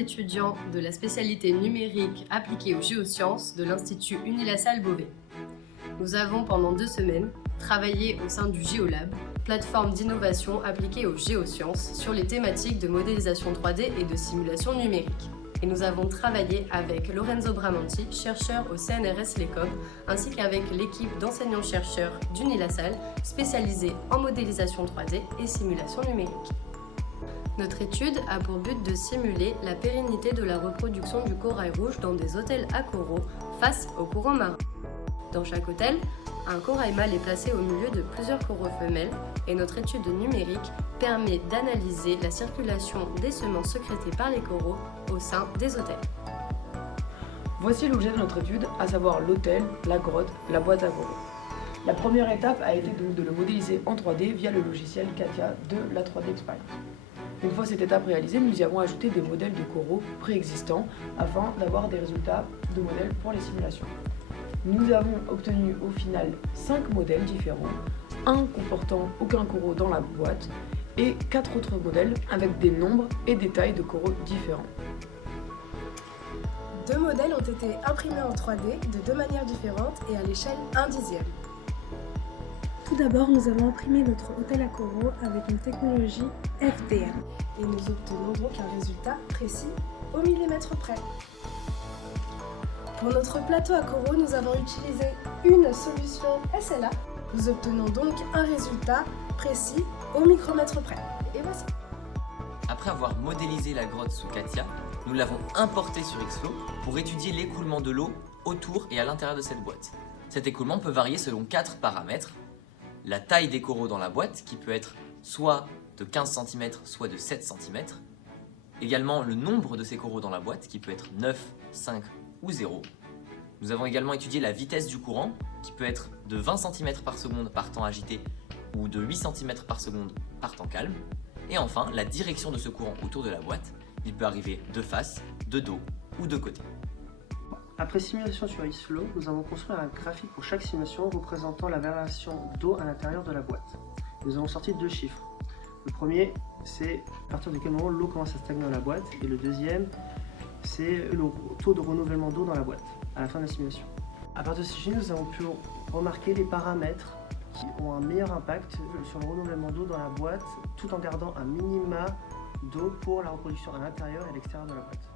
étudiants de la spécialité numérique appliquée aux géosciences de l'Institut Unilassal Beauvais. Nous avons pendant 2 semaines travaillé au sein du Géolab, plateforme d'innovation appliquée aux géosciences sur les thématiques de modélisation 3D et de simulation numérique. Et nous avons travaillé avec Lorenzo Bramanti, chercheur au CNRS LECOM, ainsi qu'avec l'équipe d'enseignants-chercheurs d'Unilassal spécialisée en modélisation 3D et simulation numérique. Notre étude a pour but de simuler la pérennité de la reproduction du corail rouge dans des hôtels à coraux face aux courants marins. Dans chaque hôtel, un corail mâle est placé au milieu de plusieurs coraux femelles et notre étude numérique permet d'analyser la circulation des semences sécrétées par les coraux au sein des hôtels. Voici l'objet de notre étude, à savoir l'hôtel, la grotte, la boîte à coraux. La première étape a été de le modéliser en 3D via le logiciel CATIA de la 3D Experience. Une fois cette étape réalisée, nous y avons ajouté des modèles de coraux préexistants afin d'avoir des résultats de modèles pour les simulations. Nous avons obtenu au final 5 modèles différents, un comportant aucun coraux dans la boîte et 4 autres modèles avec des nombres et des tailles de coraux différents. 2 modèles ont été imprimés en 3D de 2 manières différentes et à l'échelle 1/10. Tout d'abord, nous avons imprimé notre hôtel à coraux avec une technologie FDM. Et nous obtenons donc un résultat précis au millimètre près. Pour notre plateau à coraux, nous avons utilisé une solution SLA. Nous obtenons donc un résultat précis au micromètre près. Et voici. Après avoir modélisé la grotte sous CATIA, nous l'avons importée sur Xflow pour étudier l'écoulement de l'eau autour et à l'intérieur de cette boîte. Cet écoulement peut varier selon 4 paramètres. La taille des coraux dans la boîte, qui peut être soit de 15 cm, soit de 7 cm. Également le nombre de ces coraux dans la boîte, qui peut être 9, 5 ou 0. Nous avons également étudié la vitesse du courant, qui peut être de 20 cm par seconde par temps agité ou de 8 cm par seconde par temps calme. Et enfin, la direction de ce courant autour de la boîte. Il peut arriver de face, de dos ou de côté. Après simulation sur Xflow, nous avons construit un graphique pour chaque simulation représentant la variation d'eau à l'intérieur de la boîte. Nous avons sorti 2 chiffres. Le premier, c'est à partir de quel moment l'eau commence à stagner dans la boîte, et le deuxième, c'est le taux de renouvellement d'eau dans la boîte à la fin de la simulation. À partir de ces chiffres, nous avons pu remarquer les paramètres qui ont un meilleur impact sur le renouvellement d'eau dans la boîte, tout en gardant un minima d'eau pour la reproduction à l'intérieur et à l'extérieur de la boîte.